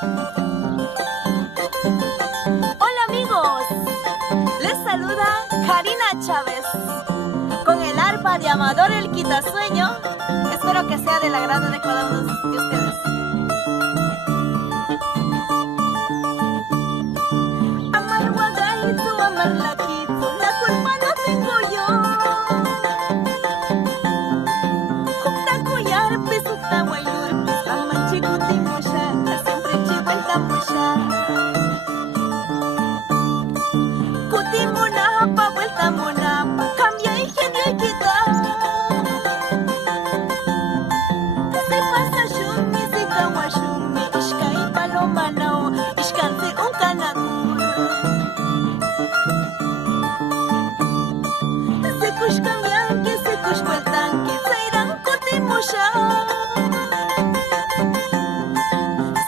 Hola amigos, les saluda Karina Chávez con el arpa de Amador el Quitasueño. Espero que sea del agrado de cada uno de ustedes. Amar Huagaitsu, amar Laquitsu, la culpa no tengo yo. Juktakuyarpis, Juktahuayurpis, amanchikutimosha, siempre chihueltamusha. Kutimunapa, vueltamunapa, cambia ingenio y quita. Se pasa shumi, se kawashumi, ishka y paloma nao, ishkanse un canakur. Se kush cambianque, se kush vueltanque, se irán kutimusha.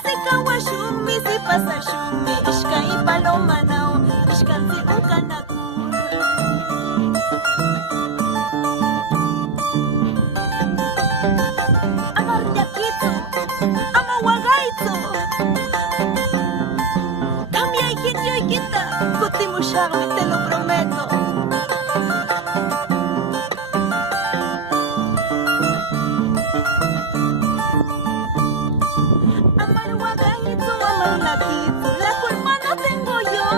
Se kawashumi, se pasa shumi, ishka y paloma nao, ishkanse un canakur. Amar Yaquitsu, amo Huagaitsu. Cambia ingenio y quita, kutimushami, te lo prometo. Amar Huagaitsu, amar Laquitsu, la culpa no tengo yo.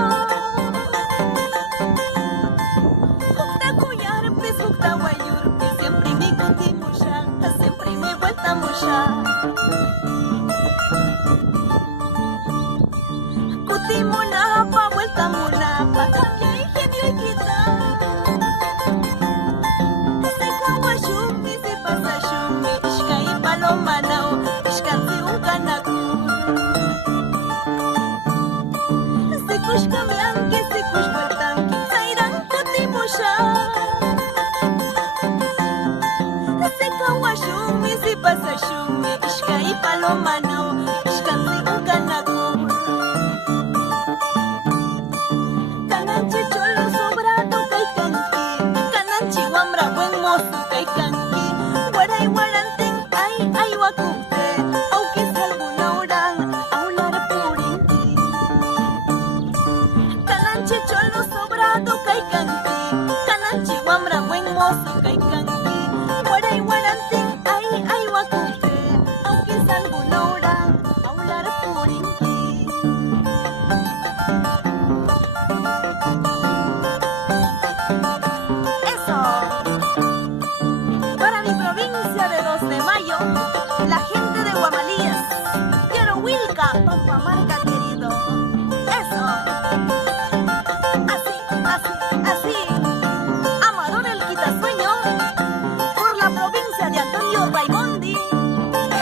Juktakuyarpis, Juktahuayurpis, siempre mi kutimusha, siempre mi vueltamusha. Kutimunapa, vueltamunapa, cambia ingenio y quita. Se kawashumi, se pasa shumi, ishka y paloma nao, ishkanse un canakur. Se kush cambianque, se kush vueltanque, sairán kutimusha. Se kawashumi, se pasa shumi, ishka y paloma nao, ishkanse un canakur. Cananchi cholo sobrado caicanqui, cananchi guambra buen mozo caicanqui, guaray guaranten ay guacupte, auquis alguna oran, aular purinqui. Cananchi cholo sobrado caicanqui, cananchi guambra buen mozo caicanqui, guaray guaranten ay guacupte, auquis alguna oran, aular purinqui. Eso, para mi provincia de 2 de Mayo, la gente de Guamalíes, quiero Wilca, Pampamarca querido. Eso, así, Amador el Quitasueño, por la provincia de Antonio Raimondi,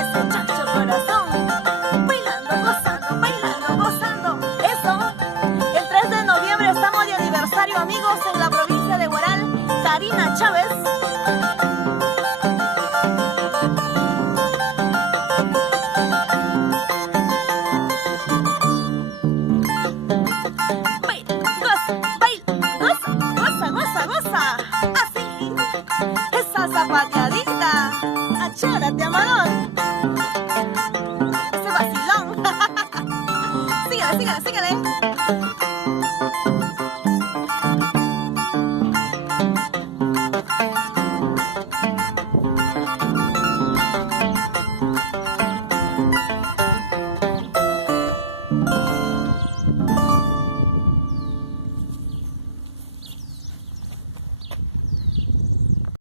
ese chacho corazón, bailando, gozando, eso, el 3 de noviembre estamos de aniversario amigos en la provincia de Huaral, Karina Chávez. Goza, así, esa zapateadita, achórate Amador, ese vacilón, síguele.